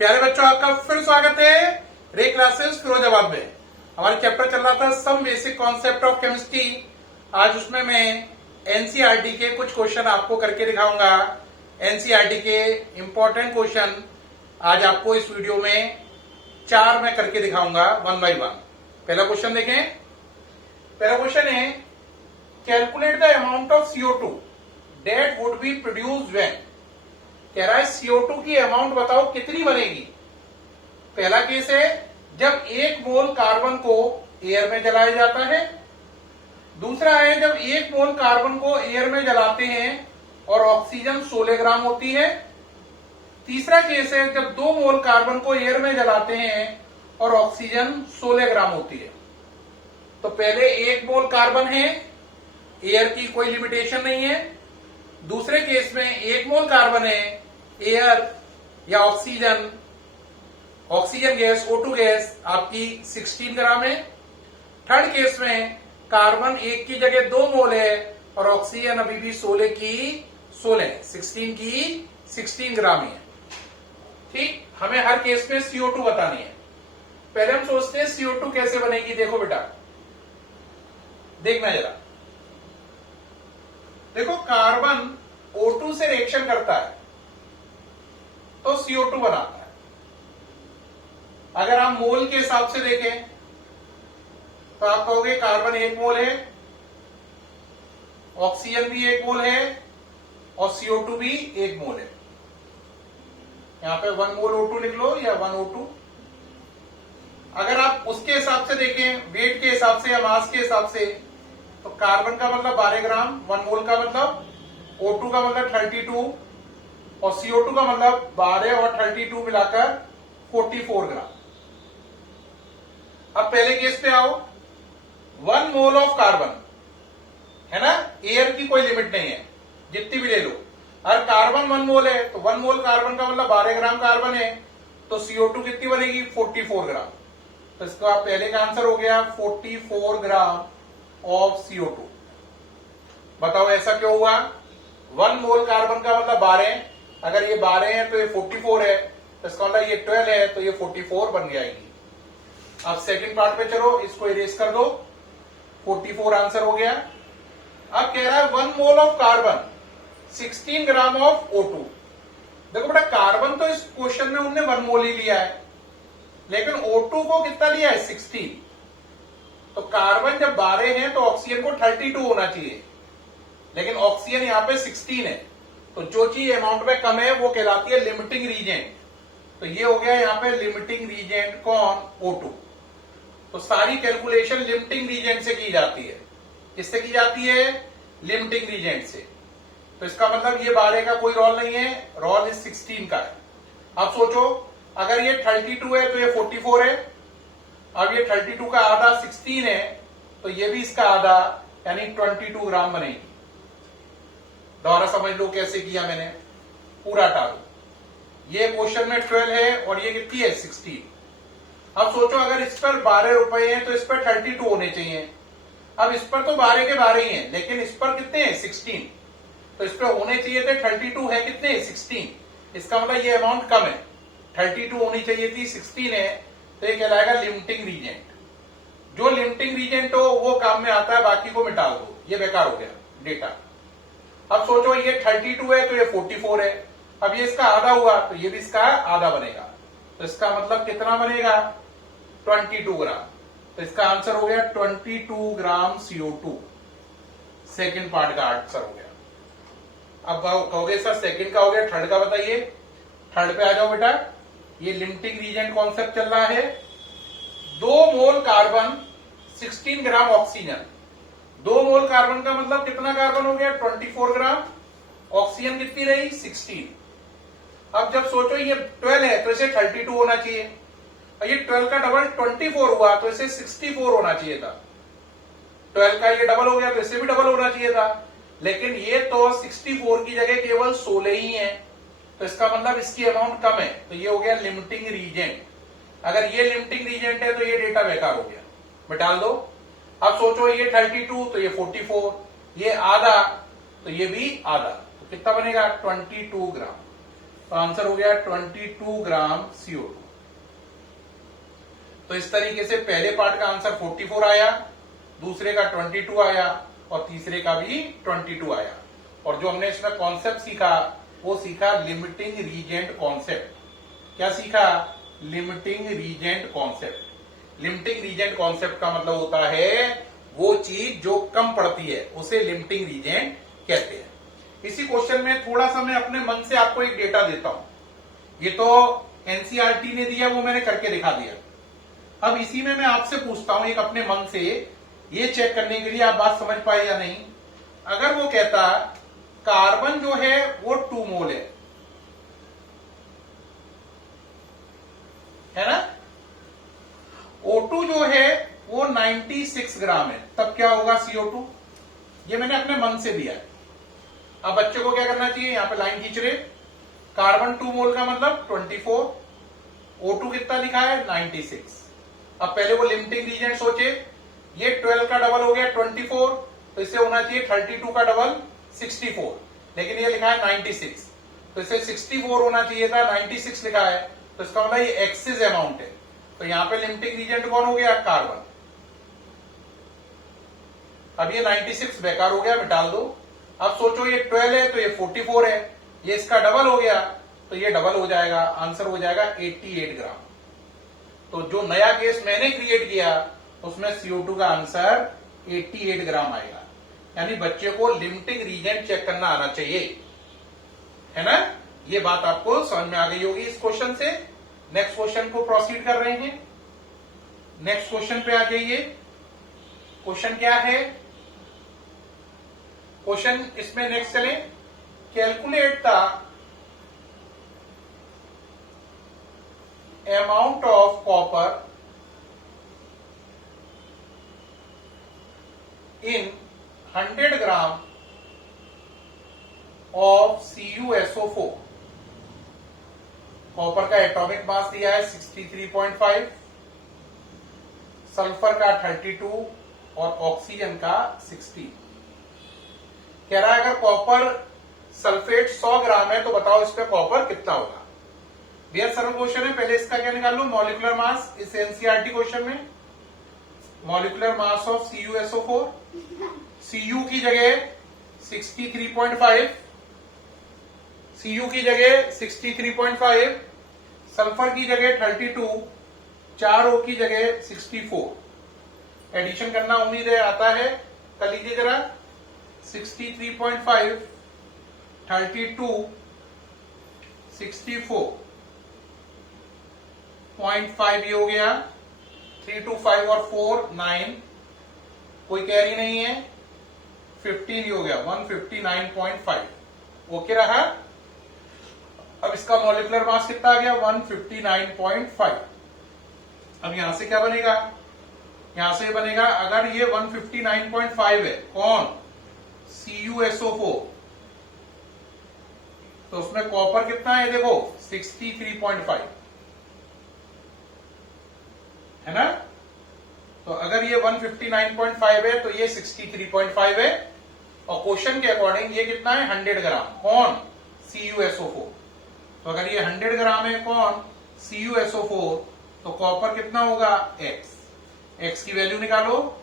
प्यारे बच्चों, आपका फिर स्वागत है रे क्लासेस फिरोजाबाद में। हमारे चैप्टर चल रहा था some basic concept of chemistry. आज उसमें मैं एनसीईआरटी के कुछ क्वेश्चन आपको करके दिखाऊंगा। एनसीईआरटी के इंपॉर्टेंट क्वेश्चन आज आपको इस वीडियो में 4 में करके दिखाऊंगा, 1 बाय 1। पहला क्वेश्चन देखें। पहला क्वेश्चन है, calculate the amount of CO2 that would be produced when. कह रहा है CO2 की अमाउंट बताओ कितनी बनेगी। पहला केस है जब 1 मोल कार्बन को एयर में जलाया जाता है। दूसरा है जब 1 मोल कार्बन को एयर में जलाते हैं और ऑक्सीजन 16 ग्राम होती है। तीसरा केस है जब 2 मोल कार्बन को एयर में जलाते हैं और ऑक्सीजन 16 ग्राम होती है। तो पहले 1 मोल कार्बन है, एयर की कोई लिमिटेशन नहीं है। दूसरे केस में 1 मोल कार्बन है, एयर या ऑक्सीजन गैस O2 गैस आपकी 16 ग्राम है। थर्ड केस में कार्बन 1 की जगह 2 मोल है और ऑक्सीजन अभी भी 16 की 16 ग्राम ही है। ठीक, हमें हर केस में CO2 बतानी है। पहले हम सोचते हैं CO2 कैसे बनेगी। देखो बेटा, देखना जरा। देखो, कार्बन O2 से रिएक्शन करता है तो CO2 बनाता है। अगर आप मोल के हिसाब से देखें तो आप कहोगे कार्बन 1 मोल है, ऑक्सीजन भी 1 मोल है और CO2 भी 1 मोल है। यहां पे 1 मोल O2 लिख लो या 1 O2। अगर आप उसके हिसाब से देखें, वेट के हिसाब से या मास के हिसाब से, तो कार्बन का मतलब 12 ग्राम, 1 मोल का मतलब, O2 का मतलब 32 और CO2 का मतलब 12 और 32 मिलाकर 44 ग्राम। अब पहले केस पे आओ। 1 मोल ऑफ कार्बन है ना, एयर की कोई लिमिट नहीं है, जितनी भी ले लो। अगर कार्बन 1 मोल है तो 1 मोल कार्बन का मतलब 12 ग्राम कार्बन है, तो CO2 कितनी बनेगी? 44 ग्राम। तो इसका पहले का आंसर हो गया 44 ग्राम ऑफ CO2। बताओ ऐसा क्यों हुआ? 1 मोल कार्बन का मतलब 12, अगर ये 12 है तो ये 44 है, तो इसका मतलब ये 12 है तो ये 44 बन जाएगी। अब सेकंड पार्ट पे चलो, इसको इरेज कर दो। 44 आंसर हो गया। अब कह रहा है 1 mole of carbon 16 gram of O2। देखो बेटा, कार्बन तो इस क्वेश्चन में उन्होंने 1 मोल ही लिया है, लेकिन O2 को कितना लिया है? 16। तो कार्बन जब 12 है तो ऑक्सीजन को 32 होना चाहिए, लेकिन ऑक्सीजन यहां पे 16 है। तो जो चीज अमाउंट में कम है वो कहलाती है लिमिटिंग रीजेंट। तो ये हो गया यहां पे लिमिटिंग रीजेंट कौन? O2। तो सारी कैलकुलेशन लिमिटिंग रीजेंट से की जाती है। किससे की जाती है? लिमिटिंग रीजेंट से। तो इसका मतलब ये 12 का कोई रोल नहीं है, रोल इस 16 का है। अब सोचो, अगर ये 32 है तो ये 44 है। अब ये 32 का आधा 16 है, तो ये भी इसका आधा यानी 22 ग्राम बनेगी। दोबारा समझ लो कैसे किया मैंने, पूरा टालो। ये क्वेश्चन में 12 है और ये कितनी है? 16। अब सोचो, अगर इस पर 12 रुपए हैं तो इस पर 32 होने चाहिए। अब इस पर तो 12 के 12 ही हैं, लेकिन इस पर कितने हैं? 16। तो इस पर होने चाहिए थे 32, है कितने? 16। इसका मतलब ये अमाउंट कम है, 32 होनी चाहिए थी, 16 है, तो ये कहलाएगा लिमिटिंग रीजेंट। जो लिमिटिंग रीजेंट हो वो काम में आता है, बाकी को मिटा दो, ये बेकार हो गया डेटा। अब सोचो, ये 32 है तो ये 44 है। अब ये इसका आधा हुआ तो ये भी इसका आधा बनेगा, तो इसका मतलब कितना बनेगा? 22 ग्राम। तो इसका आंसर हो गया 22 ग्राम CO2। सेकंड पार्ट का आंसर हो गया। अब कहोगे सर सेकंड का हो गया, थर्ड का बताइए। थर्ड पे आ जाओ बेटा। ये लिमिटिंग रीजेंट कॉन्सेप्ट चल रहा है। 2 mole carbon 16 gram oxygen. 2 mole carbon का मतलब कितना कार्बन हो गया? 24 ग्राम। ऑक्सीजन कितनी रही? 16। अब जब सोचो ये 12 है तो इसे 32 होना चाहिए, और ये 12 का डबल 24 हुआ तो इसे 64 होना चाहिए था। 12 का ये डबल हो गया तो इसे भी डबल होना चाहिए था, लेकिन ये तो 64 की जगह केवल 16 ही है। तो इसका मतलब इसकी अमाउंट कम है, तो ये हो गया लिमिटिंग रीजेंट। अगर ये लिमिटिंग रीजेंट है तो ये डेटा बेकार हो गया, मिटा दो। अब सोचो, ये 32 तो ये 44, ये आधा तो ये भी आधा, तो कितना बनेगा? 22 ग्राम। तो आंसर हो गया 22 ग्राम CO2। तो इस तरीके से पहले पार्ट का आंसर 44 आया, दूसरे का 22 आया और तीसरे का भी 22 आया। और जो हमने इसमें कॉन्सेप्ट सीखा वो सीखा लिमिटिंग रीजेंट कॉन्सेप्ट। क्या सीखा? Limiting reagent concept. Limiting reagent concept का मतलब होता है वो चीज जो कम पड़ती है उसे लिमिटिंग रीजेंट कहते हैं। इसी क्वेश्चन में थोड़ा सा मैं अपने मन से आपको एक डेटा देता हूं। ये तो एनसीईआरटी ने दिया, वो मैंने करके दिखा दिया। अब इसी में मैं आपसे पूछता हूं एक अपने मन से, ये चेक करने के लिए आप बात समझ पाए या नहीं। अगर वो कहता कार्बन जो है वो 2 मोल है ना, O2 जो है वो 96 ग्राम है, तब क्या होगा CO2? ये मैंने अपने मन से दिया है। अब बच्चे को क्या करना चाहिए, यहां पे लाइन खींच रहे, कार्बन 2 मोल का मतलब 24, O2 कितना लिखा है 96। अब पहले वो लिमिटिंग रीजेंट सोचे, ये 12 का डबल हो गया 24, तो इसे होना चाहिए 32 का डबल 64, लेकिन ये लिखा है 96, तो इसे 64 होना चाहिए था, 96 लिखा है, तो इसका मतलब ये एक्सिस अमाउंट है। तो यहां पे लिमिटिंग रीजेंट कौन हो गया? कार्बन। अब ये 96 बेकार हो गया, मिटाल दो। अब सोचो ये 12 है तो ये 44 है, ये इसका डबल हो गया तो ये डबल हो जाएगा, आंसर हो जाएगा 88 ग्राम। तो जो नया केस मैंने क्रिएट किया उसमें CO2 का आंसर 88 ग्राम आएगा। यानी बच्चे को लिमिटिंग रीजेंट चेक करना आना चाहिए, है ना। ये बात आपको समझ में आ गई होगी इस क्वेश्चन से। नेक्स्ट क्वेश्चन को प्रोसीड कर रहे हैं। नेक्स्ट क्वेश्चन पे आ जाइए। क्वेश्चन क्या है? क्वेश्चन इसमें नेक्स्ट चले, calculate the amount of copper in 100 gram of CuSO4। Copper का एटॉमिक मास दिया है 63.5, सल्फर का 32 और ऑक्सीजन का 16। कह रहा है अगर कॉपर सल्फेट 100 ग्राम है तो बताओ इस पे कॉपर कितना होगा। बेहद सरल क्वेश्चन है, पहले इसका क्या निकाल लो, मॉलिक्यूलर मास। इस एनसीईआरटी क्वेश्चन में molecular mass of CuSO4, Cu की जगह 63.5, Cu की जगह 63.5, सल्फर की जगह 32, 4O की जगह 64। एडिशन करना उम्मीद है आता है, कर लीजिए जरा। 63.5, 32, 64.5 ये हो गया, 3 2 5 और 4 9, कोई कैरी नहीं है, 15 ये हो गया 159.5। ओके रहा। अब इसका मॉलिक्यूलर मास कितना आ गया 159.5। अब यहां से क्या बनेगा, यहां से बनेगा अगर ये 159.5 है कौन, CuSO4, तो उसमें कॉपर कितना है देखो 63.5, है ना। तो अगर ये 159.5 है तो ये 63.5 है, और क्वेश्चन के अकॉर्डिंग ये कितना है 100 ग्राम, कौन, CuSO4। तो अगर ये 100 ग्राम है कौन, CuSO4, तो कॉपर कितना होगा x की वैल्यू निकालो,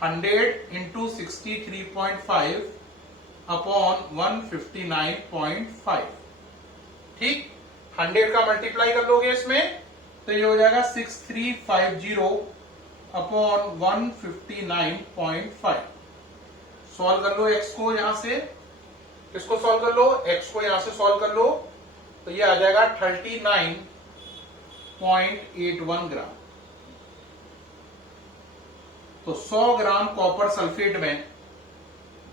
100 इंटू 63.5 अपॉन 159.5। ठीक, 100 का मल्टीप्लाई कर लोगे इसमें तो ये हो जाएगा 6350 अपॉन 159.5। सॉल्व कर लो x को, यहां से किसको सॉल्व कर लो, x को यहां से सॉल्व कर लो, तो ये आ जाएगा 39.81 ग्राम। तो 100 ग्राम कॉपर सल्फेट में,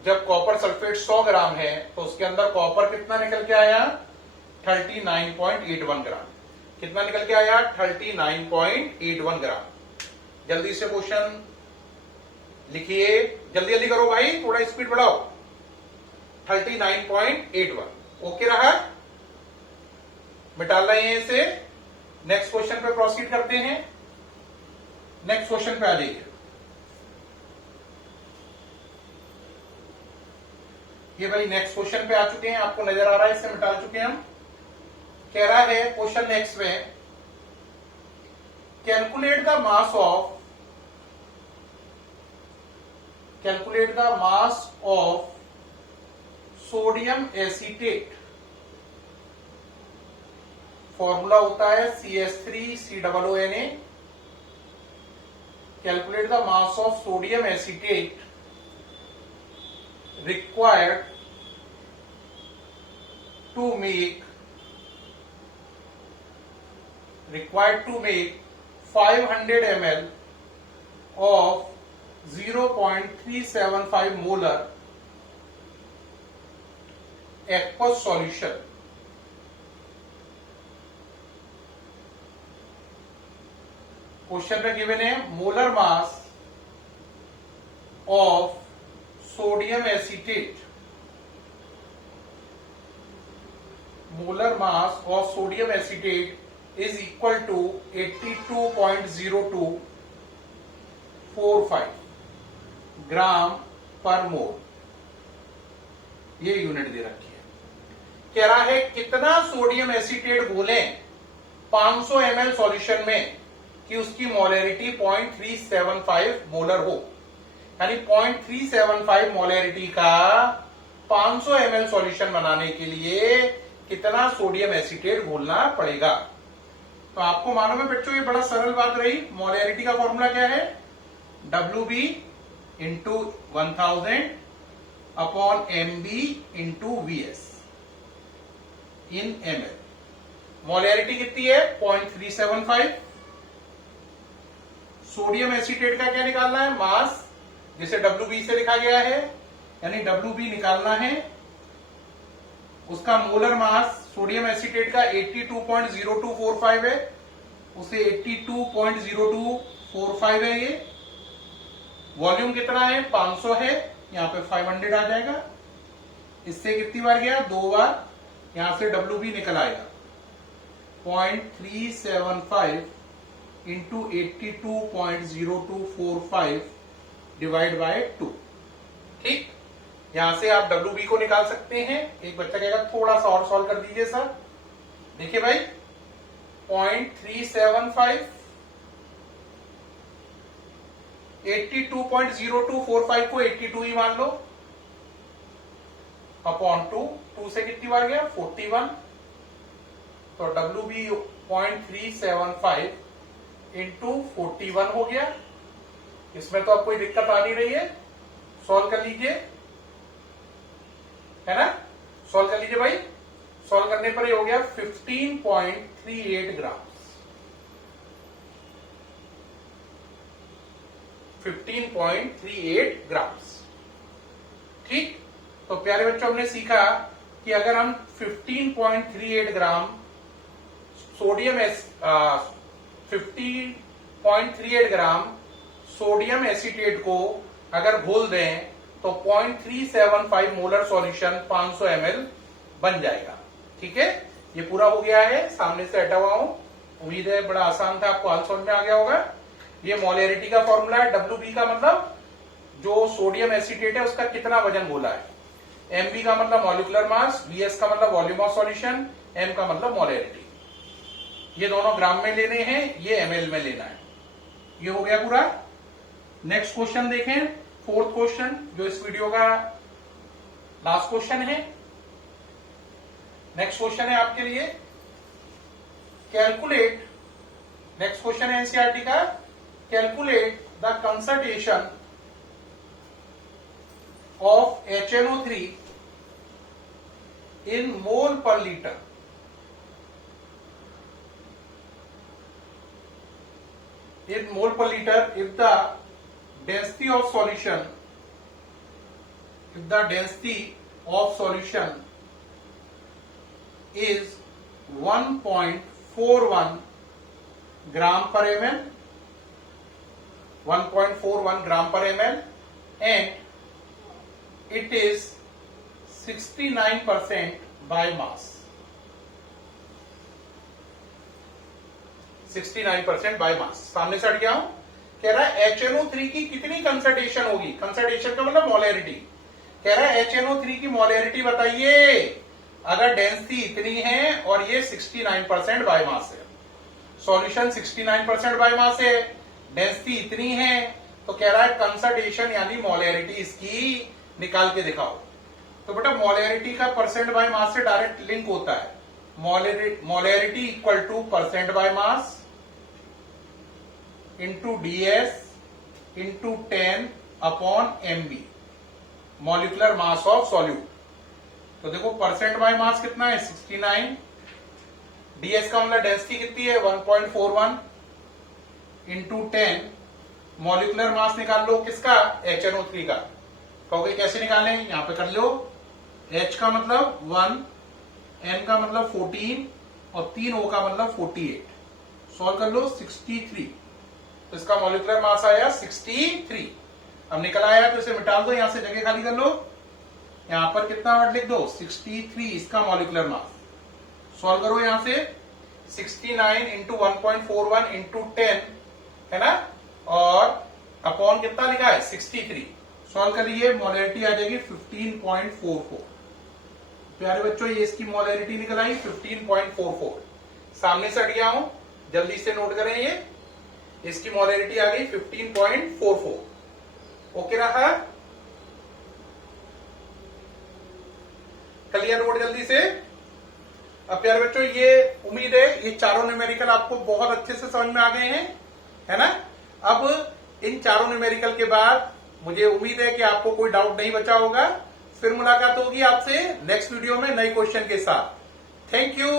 जब कॉपर सल्फेट 100 ग्राम है तो उसके अंदर कॉपर कितना निकल के आया 39.81 ग्राम। कितना निकल के आया 39.81 ग्राम। जल्दी से क्वेश्चन लिखिए, जल्दी जल्दी करो भाई, थोड़ा स्पीड बढ़ाओ। 39.81 ओके रहा, मिटा रहे हैं इसे। नेक्स्ट क्वेश्चन पे प्रोसीड करते हैं। नेक्स्ट क्वेश्चन पे आ जाइए। ये भाई नेक्स्ट क्वेश्चन पे आ चुके हैं, आपको नजर आ रहा है, इसे मिटा चुके हैं हम। कह रहा है क्वेश्चन नेक्स्ट में, calculate the mass of sodium acetate. Formula होता है CH3COONA। Calculate the mass of sodium acetate required to make 500 ml of 0.375 molar aqueous solution। Question में गिवन है molar mass of sodium acetate. Molar mass of sodium acetate is equal to 82.0245 gram per mole. ये unit दे रखी है। कह रहा है कितना sodium acetate घोलें 500 ml solution में कि उसकी मोलैरिटी 0.375 मोलर हो। यानी 0.375 मोलैरिटी का 500 ml सॉल्यूशन बनाने के लिए कितना सोडियम एसीटेट घोलना पड़ेगा। तो आपको मालूम है बच्चों, ये बड़ा सरल बात रही। मोलैरिटी का फॉर्मूला क्या है? WB into 1000 upon MB into VS इन ml। मोलैरिटी कितनी है? 0.375। सोडियम एसीटेट का क्या निकालना है? मास, जिसे WB से लिखा गया है, यानी WB निकालना है। उसका मोलर मास सोडियम एसीटेट का 82.0245 है, उसे 82.0245 है। ये वॉल्यूम कितना है? 500 है, यहां पे 500 आ जाएगा। इससे कितनी बार गया? 2 बार। यहां से WB निकल आएगा 0.375 इंटू 82.0245 डिवाइड बाय 2। ठीक, यहां से आप WB को निकाल सकते हैं। एक बच्चा कहेगा थोड़ा सा और सॉल्व कर दीजिए सर। देखिए भाई, 0.375 82.0245 को 82 ही मान लो, अपॉन 2 से कितनी बार गया? 41। तो WB 0.375 इंटू 41 हो गया। इसमें तो अब कोई दिक्कत आ नहीं रही है, सॉल्व कर लीजिए, है ना? सॉल्व कर लीजिए भाई। सॉल्व करने पर ये हो गया 15.38 ग्राम। 15.38 ग्राम्स। ठीक, तो प्यारे बच्चों, हमने सीखा कि अगर हम 15.38 gram sodium 15.38 gram sodium acetate को अगर घोल दें तो 0.375 मोलर सॉल्यूशन 500 ml बन जाएगा। ठीक है, ये पूरा हो गया है। सामने से हटा हुआ हूं। उम्मीद है बड़ा आसान था, आपको हाल समझ में आ गया होगा। ये मोलैरिटी का फॉर्मूला है। WB का मतलब जो सोडियम एसीटेट है उसका कितना वजन बोला है। MB का मतलब मॉलिक्यूलर मास, VS का मतलब वॉल्यूम ऑफ सॉल्यूशन, M का मतलब मोलैरिटी। ये दोनों ग्राम में लेने हैं, ये ml में लेना है। ये हो गया पूरा। नेक्स्ट क्वेश्चन देखें, 4th क्वेश्चन, जो इस वीडियो का लास्ट क्वेश्चन है। नेक्स्ट क्वेश्चन है आपके लिए, कैलकुलेट, नेक्स्ट क्वेश्चन है एनसीईआरटी का, calculate the concentration of HNO3 in mole per liter। In mole per liter, if the density of solution is 1.41 gram per ml, 1.41 gram per ml, and it is 69% by mass, 69% by mass। सामने से हट गया हूं। कह रहा है HNO3 की कितनी कंसंट्रेशन होगी। कंसंट्रेशन का मतलब मोलैरिटी। कह रहा है HNO3 की मोलैरिटी बताइए। अगर डेंसिटी इतनी है और ये 69% बायोमास है, सॉल्यूशन 69% बायोमास है, डेंसिटी इतनी है, तो कह रहा है कंसंट्रेशन यानी मोलैरिटी इसकी निकाल के दिखाओ। तो बेटा मोलैरिटी का परसेंट बाय मास से डायरेक्ट लिंक होता है। Molarity equal two percent by mass into DS into 10 upon MB, molecular mass of solute. तो देखो परसेंट बाय मास कितना है 69, डीएस का मतलब डेंसिटी कितनी है 1.41 इंटू 10, मॉलिक्यूलर मास निकाल लो किसका HNO3 का। कहोगे कैसे निकालें, यहां पे कर लो, H का मतलब 1, N का मतलब 14 और 3O का मतलब 48, सॉल्व कर लो 63, तो इसका मॉलिक्यूलर मास आया 63। अब निकल आया तो इसे मिटा दो, यहां से जगह खाली कर लो, यहां पर कितना वर्ड लिख दो 63 इसका मॉलिक्यूलर मास। सॉल्व करो यहां से 69 इंटू 1.41 इंटू 10 है ना, और अपॉन कितना लिखा है 63। सॉल्व कर लीजिए, मोलैरिटी आ जाएगी 15.44। प्यारे बच्चों ये इसकी मोलैरिटी निकल आई 15.44। सामने से हट गया हूं, जल्दी से नोट करें, ये इसकी मोलैरिटी आ गई 15.44। ओके रहा, कर लिया नोट जल्दी से। अब प्यारे बच्चों ये उम्मीद है ये चारों न्यूमेरिकल आपको बहुत अच्छे से समझ में आ गए हैं, है ना। अब इन चारों न्यूमेरिकल के बाद मुझे उम्मीद है कि आपको कोई डाउट नहीं बचा होगा। फिर मुलाकात होगी आपसे नेक्स्ट वीडियो में नए क्वेश्चन के साथ। Thank you.